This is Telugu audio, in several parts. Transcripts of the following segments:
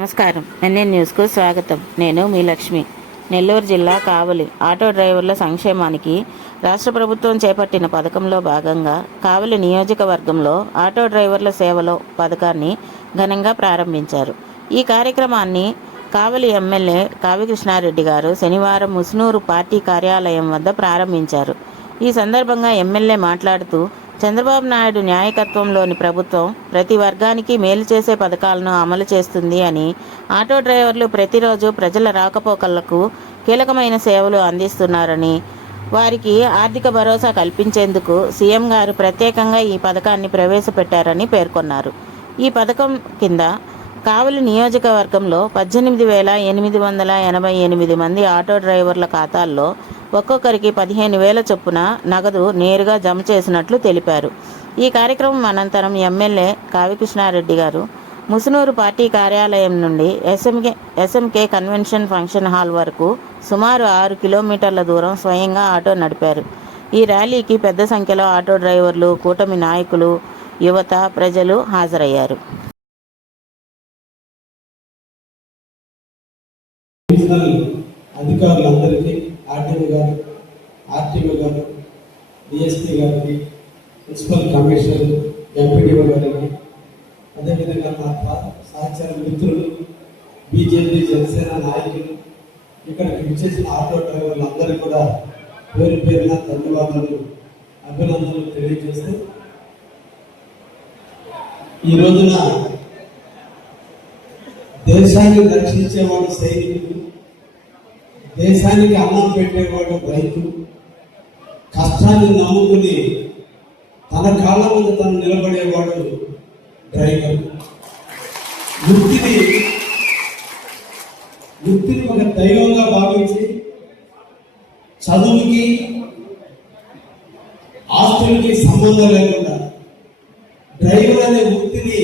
నమస్కారం. ఎన్ఎన్ న్యూస్కు స్వాగతం. నేను మీ లక్ష్మి. నెల్లూరు జిల్లా కావలి. ఆటో డ్రైవర్ల సంక్షేమానికి రాష్ట్ర ప్రభుత్వం చేపట్టిన పథకంలో భాగంగా కావలి నియోజకవర్గంలో ఆటో డ్రైవర్ల సేవలో పథకాన్ని ఘనంగా ప్రారంభించారు. ఈ కార్యక్రమాన్ని కావలి ఎమ్మెల్యే కావికృష్ణారెడ్డి గారు శనివారం ముస్నూరు పార్టీ కార్యాలయం వద్ద ప్రారంభించారు. ఈ సందర్భంగా ఎమ్మెల్యే మాట్లాడుతూ చంద్రబాబు నాయుడు న్యాయకత్వంలోని ప్రభుత్వం ప్రతి వర్గానికి మేలు చేసే పథకాలను అమలు చేస్తుంది అని ఆటో డ్రైవర్లు ప్రతిరోజు ప్రజల రాకపోకలకు కీలకమైన సేవలు అందిస్తున్నారని వారికి ఆర్థిక భరోసా కల్పించేందుకు సీఎం గారు ప్రత్యేకంగా ఈ పథకాన్ని ప్రవేశపెట్టారని పేర్కొన్నారు. ఈ పథకం కింద కావలి నియోజకవర్గంలో పద్దెనిమిది వేల ఎనిమిది వందల ఎనభై ఎనిమిది మంది ఆటో డ్రైవర్ల ఖాతాల్లో ఒక్కొక్కరికి పదిహేను వేల చొప్పున నగదు నేరుగా జమ చేసినట్లు తెలిపారు. ఈ కార్యక్రమం అనంతరం ఎమ్మెల్యే కావికృష్ణారెడ్డి గారు ముసునూరు పార్టీ కార్యాలయం నుండి SMK SMK convention function hall వరకు సుమారు ఆరు కిలోమీటర్ల దూరం స్వయంగా ఆటో నడిపారు. ఈ ర్యాలీకి పెద్ద సంఖ్యలో ఆటో డ్రైవర్లు కూటమి నాయకులు యువత ప్రజలు హాజరయ్యారు. రీజనల్ అధికారులందరికీ ఆర్టీఓ గారు ఆర్టీఓ గారు డిఎస్పీ గారికి మున్సిపల్ కమిషనర్ ఎంపీడీఓ గారికి అదేవిధంగా నా సహచార సహచర మిత్రులు బీజేపీ జనసేన నాయకులు ఇక్కడికి విచ్చేసిన ఆటో డ్రైవర్లు అందరికీ కూడా పేరు పేరున ధన్యవాదాలు అభినందనలు తెలియజేస్తూ ఈ రోజున దేశాన్ని రక్షించేవాడు సైనికుడు. దేశానికి అన్నం పెట్టేవాడు రైతు. కష్టాన్ని నమ్ముకుని తన కాళ్ళ మీద తను నిలబడేవాడు డ్రైవర్. వృత్తిని వృత్తిని ఒక దైవంగా భావించి చదువుకి ఆస్తులకి సంబంధం లేకుండా డ్రైవర్ అనే వృత్తిని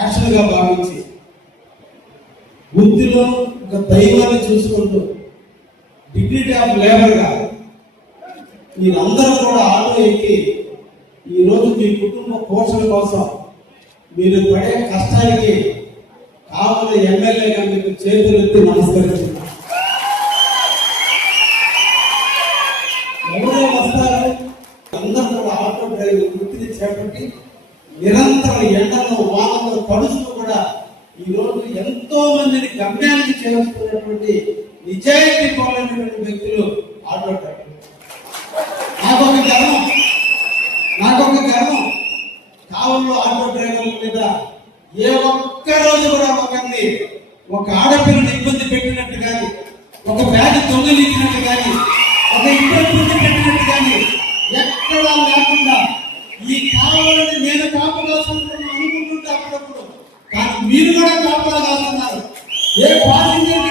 ఒక భావించి వృత్తిలో ఒక దైవాన్ని చూసుకుంటూ డిగ్నిటీ ఆఫ్ లేబర్గా మీరందరూ కూడా ఆటో ఎక్కి ఈ రోజు మీ కుటుంబ పోషణ కోసం మీరు పడే కష్టానికి కావాలని ఎమ్మెల్యేగా మీకు చేతులెత్తి నమస్కరిస్తున్నా. ఎవరో వస్తారు అందరూ కూడా ఆటో డ్రైవర్ వృత్తిని చేపట్టి నిరంతరం ఎండలో వానలో పడుస్తూ కూడా ఈ రోజు ఎంతో మందిని గమ్యానికి చేరుస్తున్నటువంటి నిజాయితీ పోలేనటువంటి వ్యక్తులు ఆటో డ్రైవర్ నాకొక గర్వం. నాకొక గర్వం. కావుల్లో ఆటో డ్రైవర్ల మీద ఏ ఒక్క రోజు కూడా ఒకరిని ఒక ఆడపిల్లని ఇబ్బంది పెట్టినట్టు కానీ ఒక వ్యాధి దొంగలించినట్టు కానీ ఒక ఇబ్బంది పెట్టినట్టు కానీ ఎక్కడా లేకుండా ఈ కావాలని నేను కాపలాసుకుంటున్నా అనుకుంటుంటే అప్పుడప్పుడు. కానీ మీరు కూడా కాపలా కాస్తున్నారు ఏ పాసింజర్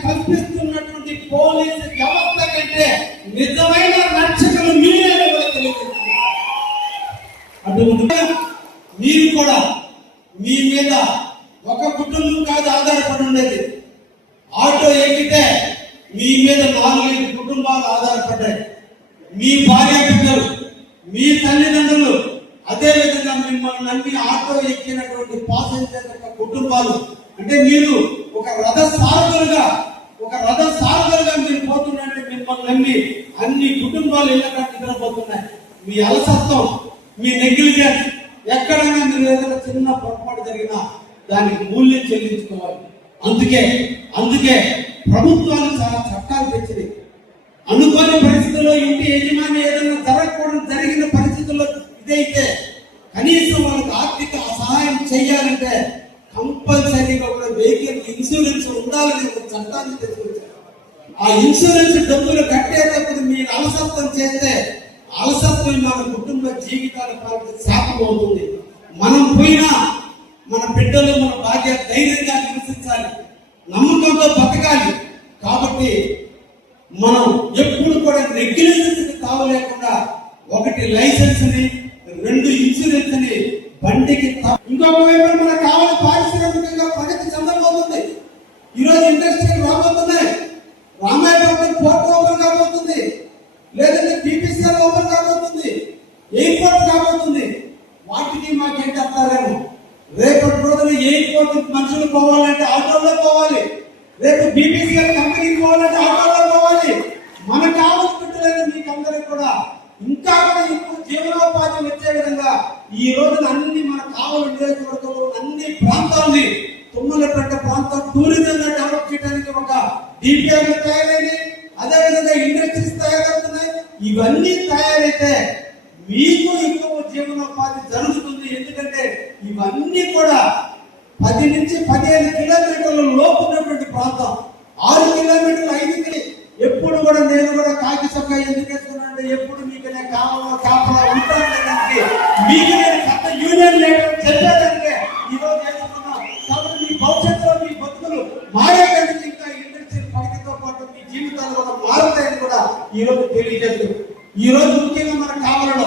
కల్పిస్తున్నటువంటి పోలీసు వ్యవస్థ కంటే నిజమైన రక్షకులు మీరే అటువంటి మీరు కూడా మీ మీద ఒక కుటుంబం కాదు ఆధారపడి ఉండేది. ఆటో ఎక్కితే మీ మీద నాలుగైదు కుటుంబాలు ఆధారపడ్డాయి. మీ భార్య బిడ్డలు మీ తల్లిదండ్రులు అదే విధంగా మిమ్మల్ని నమ్మి ఆటో ఎక్కినటువంటి పాసెంజర్ యొక్క కుటుంబాలు అంటే మీరు ఒక రథ సారథులుగా ఒక రథ సారథులుగా మీరు పోతున్నట్టు మిమ్మల్ని నమ్మి అన్ని కుటుంబాలు ఇళ్ళగా నిద్రపోతున్నాయి. మీ అలసత్వం మీ నెగ్లిజెన్స్ ఎక్కడైనా మీరు ఏదైనా చిన్న పొరపాటు జరిగినా దానికి మూల్యం చెల్లించుకోవాలి. అందుకే అందుకే ప్రభుత్వాలు చాలా చట్టాలు తెచ్చింది అనుకోని పరిస్థితుల్లో ఇంటి యజమాని ఏదైనా జరగకూడదు జరిగిన పరిస్థితుల్లో ఇదైతే కనీసం వాళ్ళకి ఆర్థిక సహాయం చేయాలంటే కంపల్సరీగా కూడా వెహికల్ ఇన్సూరెన్స్ ఉండాలని తెచ్చుకొచ్చారు. ఆ ఇన్సూరెన్స్ డబ్బులు కట్టేటప్పుడు మీరు అలసత్వం చేస్తే అలసత్వం మన కుటుంబ జీవితాల పాలన శాపం అవుతుంది. మనం పోయినా మన బిడ్డలు మన భార్య ధైర్యంగా నివసించాలి. నమ్మకంతో బతకాలి. కాబట్టి మనం ఎప్పుడు కూడా రెగ్యులేషన్స్ తావలేకుండా ఒకటి లైసెన్స్ని రెండు ఇన్సూరెన్స్ని బండికి ఇంకొక వైపు మనకు కావాలి పారిశ్రామికంగా ప్రగతి చెందబోతుంది. ఈరోజు ఇండస్ట్రీలు రాబోతున్నాయి రామాయపట్నం పోర్ట్ ఓపెన్ కాబోతుంది. లేదంటే టీపీసీఎల్ ఓపెన్ కాబోతుంది. ఎయిర్పోర్ట్ కాబోతుంది. వాటికి మాకేం చెప్తారేమో? రేపటి రోజున ఎయిర్పోర్ట్ మనుషులు పోవాలంటే ఆటోలో పోవాలి. రేపు బీపీసీఎల్ కంపెనీకి పోవాలంటే ఆటోలో పోవాలి. మన కావచ్చు బిడ్డలైన మీకు అందరికి కూడా ఇంకా కూడా ఎక్కువ జీవనోపాధి వచ్చే విధంగా ఈ రోజున అన్ని మన కావలి నియోజకవర్గంలో అన్ని ప్రాంతాలని తుమ్మలపేట ప్రాంతం టూరిజం డెవలప్ చేయడానికి ఒక డిపిఆర్లు తయారైంది అదేవిధంగా ఇండస్ట్రీస్ తయారవుతున్నాయి. ఇవన్నీ తయారైతే మీకు ఎక్కువ జీవనోపాధి జరుగుతుంది. ఎందుకంటే ఇవన్నీ కూడా పది నుంచి పదిహేను కిలోమీటర్ల ఈరోజు తెలియజేస్తూ ఈ రోజు ముఖ్యంగా మన కావలలో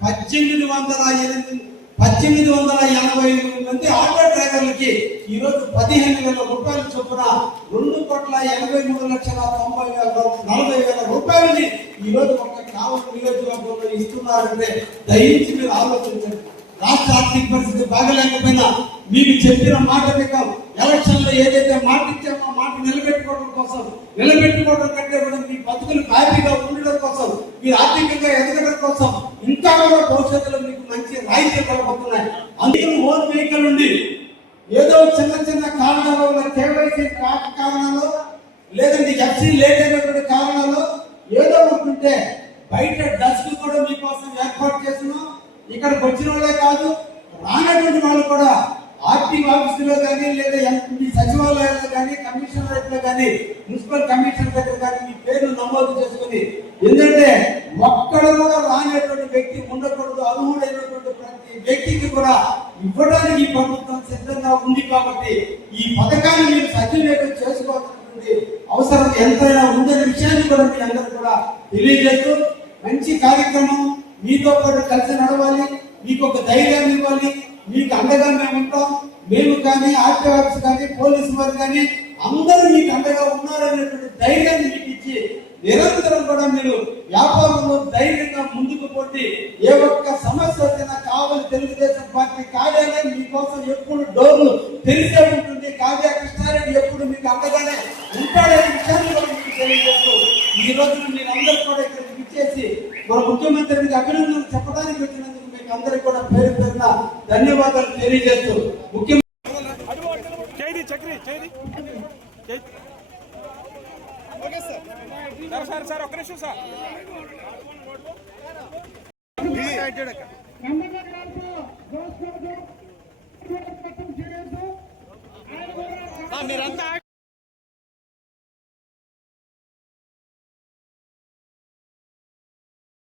పద్దెనిమిది వందల ఎనిమిది పద్దెనిమిది వందల ఎనభై ఎనిమిది మంది ఆటో డ్రైవర్లకి ఈరోజు పదిహేను వేల రూపాయల చొప్పున రెండు కోట్ల ఎనభై మూడు లక్షల తొంభై వేల నలభై వేల రూపాయలని ఈరోజు ఒక కావలి నియోజకవర్గంలో ఇస్తున్నారంటే దయించి మీరు ఆలోచించండి రాష్ట్ర ఆర్థిక పరిస్థితి బాగలేకపోయినా మీకు చెప్పిన మాట ప్రకారం ఎలక్షన్లో ఏదైతే మాట ఇచ్చామో కోసం నిలబెట్టుకోవడం కంటే కూడా మీ బతుకులు హ్యాపీగా ఉండడం కోసం మీరు ఆర్థికంగా ఎదగడం కోసం ఇంకా కూడా భవిష్యత్తులో మీకు మంచి రాయితీ పడబోతున్నాయి అందుకే ఓన్ వెహికల్ ఉండి ఏదో చిన్న చిన్న కారణాల వల్ల కేవైసీ కారణాలు లేదంటే ఎఫ్సీ లేట్ అయినటువంటి కారణాలు ఏదో ఉంటుంటే బయట డస్క్ కూడా మీకోసం ఏర్పాటు చేస్తున్నాం. ఇక్కడికి వచ్చిన వాళ్ళే కాదు రానటువంటి వాళ్ళు కూడా ఆర్టీ ఆఫీసులో కానీ లేదా ఎం- మీ సచివాలయాల్లో కానీ కమిషనరేట్లో కానీ మున్సిపల్ కమిషనర్ దగ్గర కానీ మీ పేరు నమోదు చేసుకుని ఎందుకంటే ఒక్కడు కూడా రానటువంటి వ్యక్తి ఉండకూడదు అర్హుడైనటువంటి ప్రతి వ్యక్తికి కూడా ఇవ్వడానికి ఈ ప్రభుత్వం సిద్ధంగా ఉంది కాబట్టి ఈ పథకాన్ని మీరు సద్వినియోగం చేసుకోవాల్సినటువంటి అవసరం ఎంతైనా ఉందనే విషయాన్ని కూడా మీ అందరూ కూడా తెలియజేస్తూ మంచి కార్యక్రమం మీతో పాటు కలిసి నడవాలి మీకు ఒక ధైర్యాన్ని ఇవ్వాలి మీకు అండగా మేము ఉంటాం మేము కానీ ఆర్టీ ఆఫీస్ కానీ పోలీసు వారు కానీ అందరూ మీకు అండగా ఉన్నారనేటువంటి ధైర్యాన్ని మీకు ఇచ్చి నిరంతరం కూడా మీరు వ్యాపారంలో ధైర్యంగా ముందుకు పోటీ ఏ ఒక్క సమస్య వచ్చినా కావాలి తెలుగుదేశం పార్టీ కార్యాలయం మీకోసం ఎప్పుడు డోర్లు తెరిసే ఉంటుంది. కావ్య కృష్ణారెడ్డి ఎప్పుడు మీకు అండగానే ఉంటాడనే విషయాన్ని కూడా మీకు తెలియజేస్తూ ఈ రోజు మీరందరూ కూడా ఇక్కడికి ఇచ్చేసి మన ముఖ్యమంత్రికి అభినందనలు చెప్పడానికి వచ్చినందుకు మీకు అందరికీ కూడా పేరు పేరున ధన్యవాదాలు తెలియజేస్తూ ముఖ్యమంత్రి చేయి చక్రి చేయి. చేయి. సార్ సార్ సార్ ఒక్క నిమిషం సార్ మీరంతా